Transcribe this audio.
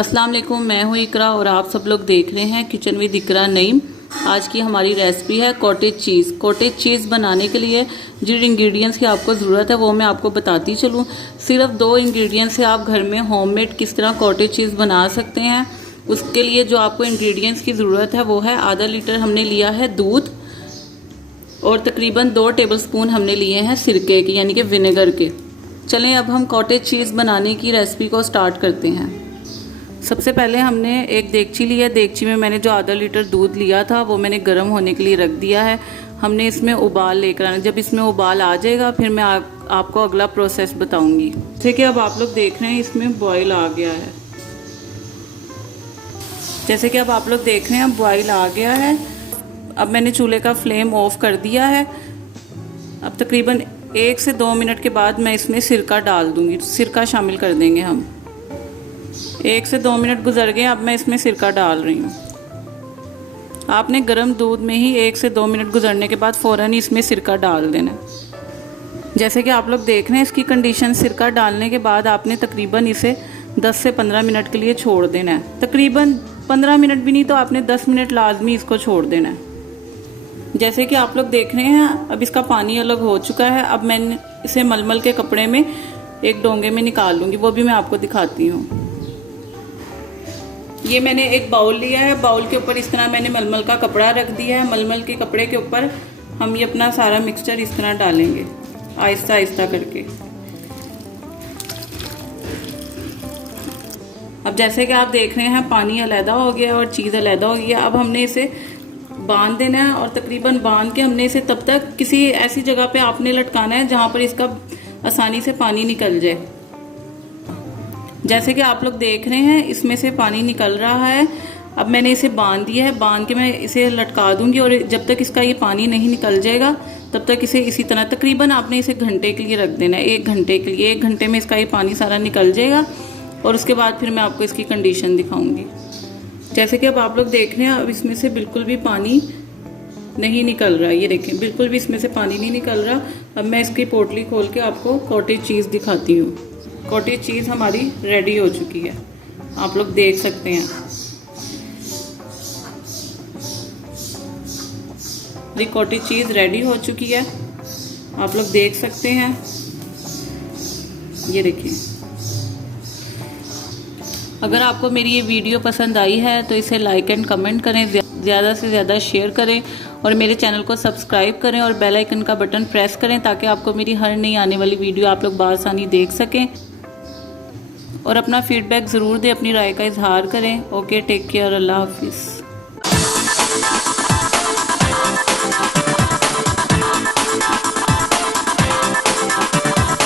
अस्सलाम वालेकुम, मैं हूँ इकरा और आप सब लोग देख रहे हैं किचन विद इकरा नईम। आज की हमारी रेसिपी है कॉटेज चीज़। कॉटेज चीज़ बनाने के लिए जिन इंग्रेडिएंट्स की आपको ज़रूरत है वो मैं आपको बताती चलूँ। सिर्फ 2 इंग्रेडिएंट्स से आप घर में होममेड किस तरह कॉटेज चीज़ बना सकते हैं। उसके लिए जो आपको इंग्रेडिएंट्स की ज़रूरत है वो है आधा लीटर हमने लिया है दूध और तकरीबन 2 टेबलस्पून हमने लिए हैं सिरके के यानी कि विनेगर के। चलें अब हम कॉटेज चीज़ बनाने की रेसिपी को स्टार्ट करते हैं। सबसे पहले हमने एक देगची लिया। देगची में मैंने जो आधा लीटर दूध लिया था वो मैंने गर्म होने के लिए रख दिया है। हमने इसमें उबाल लेकर आना। जब इसमें उबाल आ जाएगा फिर मैं आपको अगला प्रोसेस बताऊंगी। जैसे कि अब आप लोग देख रहे हैं इसमें बॉयल आ गया है। जैसे कि अब आप लोग देख रहे हैं अब बॉयल आ गया है। अब मैंने चूल्हे का फ्लेम ऑफ कर दिया है। अब तकरीबन 1 से 2 मिनट के बाद मैं इसमें सिरका डाल दूंगी। सिरका शामिल कर देंगे हम। 1 से 2 मिनट गुजर गए। अब मैं इसमें सिरका डाल रही हूँ। आपने गर्म दूध में ही 1 से 2 मिनट गुजरने के बाद फ़ौरन ही इसमें सिरका डाल देना। जैसे कि आप लोग देख रहे हैं इसकी कंडीशन, सिरका डालने के बाद आपने तकरीबन इसे 10 से 15 मिनट के लिए छोड़ देना है। तकरीबन 15 मिनट भी नहीं तो आपने 10 मिनट लाजमी इसको छोड़ देना है। जैसे कि आप लोग देख रहे हैं अब इसका पानी अलग हो चुका है। अब मैं इसे मलमल के कपड़े में एक डोंगे में निकाल लूँगी, वो भी मैं आपको दिखाती हूँ। ये मैंने एक बाउल लिया है। बाउल के ऊपर इस तरह मैंने मलमल का कपड़ा रख दिया है। मलमल के कपड़े के ऊपर हम ये अपना सारा मिक्सचर इस तरह डालेंगे आहिस्ता आहिस्ता करके। अब जैसे कि आप देख रहे हैं पानी अलहदा हो गया और चीज़ अलहदा हो गई है। अब हमने इसे बांध देना है और तकरीबन बांध के हमने इसे तब तक किसी ऐसी जगह पे आपने लटकाना है जहां पर इसका आसानी से पानी निकल जाए। जैसे कि आप लोग देख रहे हैं इसमें से पानी निकल रहा है। अब मैंने इसे बांध दिया है। बांध के मैं इसे लटका दूंगी और जब तक इसका ये पानी नहीं निकल जाएगा तब तक इसे इसी तरह तकरीबन आपने इसे घंटे के लिए रख देना है। 1 घंटे के लिए। 1 घंटे में इसका ये पानी सारा निकल जाएगा और उसके बाद फिर मैं आपको इसकी कंडीशन दिखाऊंगी। जैसे कि अब आप लोग देख रहे हैं अब इसमें से बिल्कुल भी पानी नहीं निकल रहा। ये देखें बिल्कुल भी इसमें से पानी नहीं निकल रहा। अब मैं इसकी पोटली खोल के आपको कॉटेज चीज़ दिखाती हूँ। कॉटेज चीज़ हमारी रेडी हो चुकी है, आप लोग देख सकते हैं। ये कॉटेज चीज़ रेडी हो चुकी है, आप लोग देख सकते हैं। ये देखिए। अगर आपको मेरी ये वीडियो पसंद आई है तो इसे लाइक एंड कमेंट करें, ज़्यादा से ज़्यादा शेयर करें और मेरे चैनल को सब्सक्राइब करें और बेल आइकन का बटन प्रेस करें ताकि आपको मेरी हर नई आने वाली वीडियो आप लोग बआसानी देख सकें। और अपना फीडबैक ज़रूर दें, अपनी राय का इजहार करें। ओके, टेक केयर, अल्लाह हाफिज़।